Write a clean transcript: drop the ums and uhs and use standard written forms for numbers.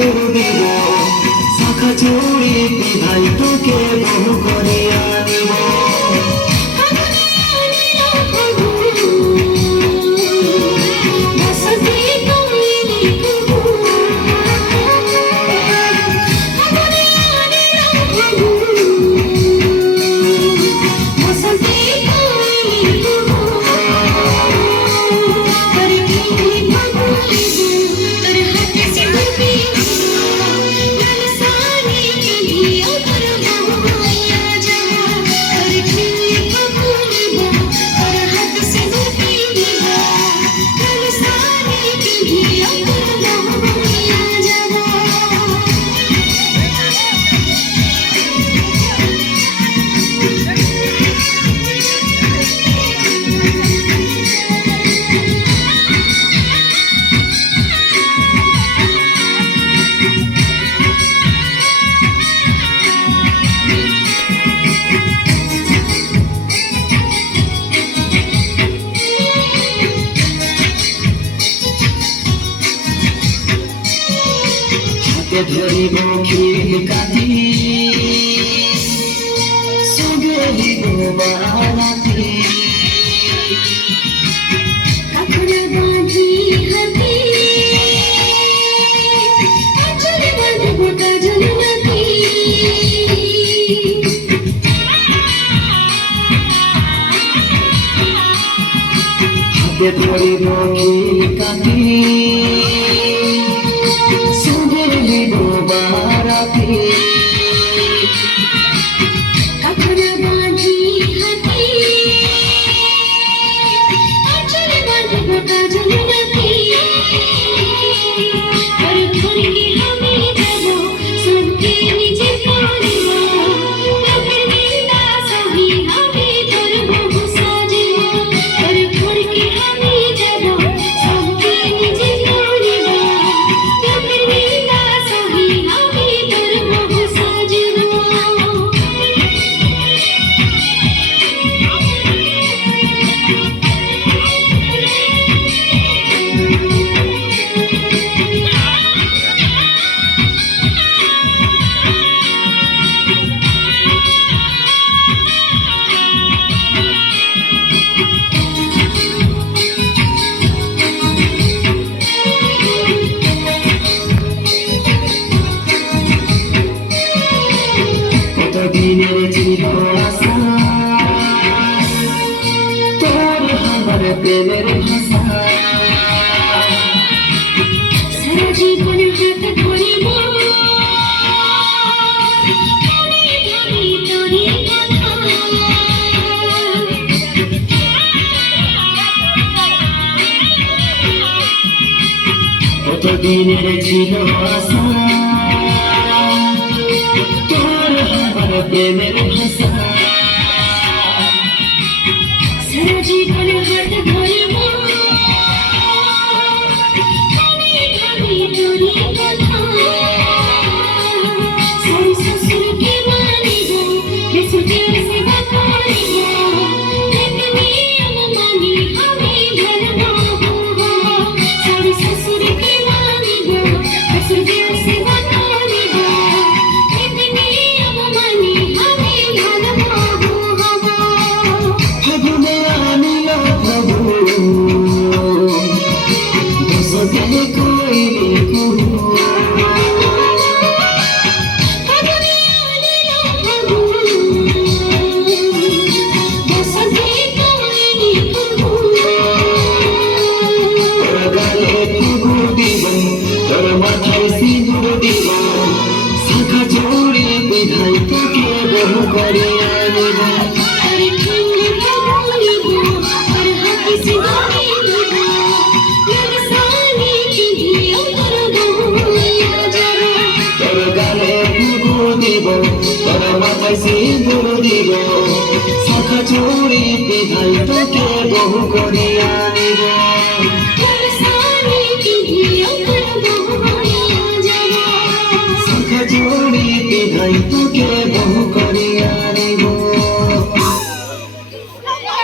সিঁদুর দিব, শাখা চুড়ি পিধাই তোকে বহু করিয়া নিব। ধরিব খিল কাটি সঙ্গে দিব বারাতি, কাপড় বাঁধি হাতে আঁচল বাঁধব কাজল নাকি। হাতে ধরিব খিল কাটি সঙ্গে দিব বারাতি, কাপড় বাঁধি হাতে আঁচল বাঁধব কাজল নাকি। পরক্ষণকে আমি যাব সবকে নিজে করিব, লোকের নিন্দা সহি আমি তোর বহু সাজিব। পরক্ষণকে আমি যাব সবকে নিজে করিব, লোকের নিন্দা সহি আমি তোর বহু সাজিব। কতদিনের ছিল আশা তোর আমার প্রেমের ভাষা, সারা জীবন হাত ধরিব মনে ধরি তোরে কথা। কতদিনের ছিল আশা তোর আমার প্রেমের ভাষা, সারা জীবন হাত ধরিব মনে ধরি তোরে কথা। শাড়ি শ্বশুরকে মানিব, বেশুকে সেবা করিব, নীতি নিয়ম মানি আমি ধর্ম হব। শাড়ি শ্বশুরকে মানিব, বেশুকে সেবা করিব, নীতি নিয়ম মানি আমি ধর্ম হব। ফাগুনে আনিল প্রভু দোষ গেলে কইলে কুহু, ফাগুনে আনিল প্রভু বসন্তে কইলি কুহু। তোর গালে ফুগু দিব, তোর মাথায় সিঁদুর দিব, শাখা চুড়ি পিধাই তোকে বহু করিয়া নিব। আর ঠুঙ্গে বলিব, আর হাতে সিঁদুরে দিব, লালসানি চিঠিও তোর বহু হইয়া যাব। তোর গালে ফুগু দিব, তোর মাথায় সিঁদুর দিব, শাখা চুড়ি পিধাই তোকে বহু করিয়া নিব।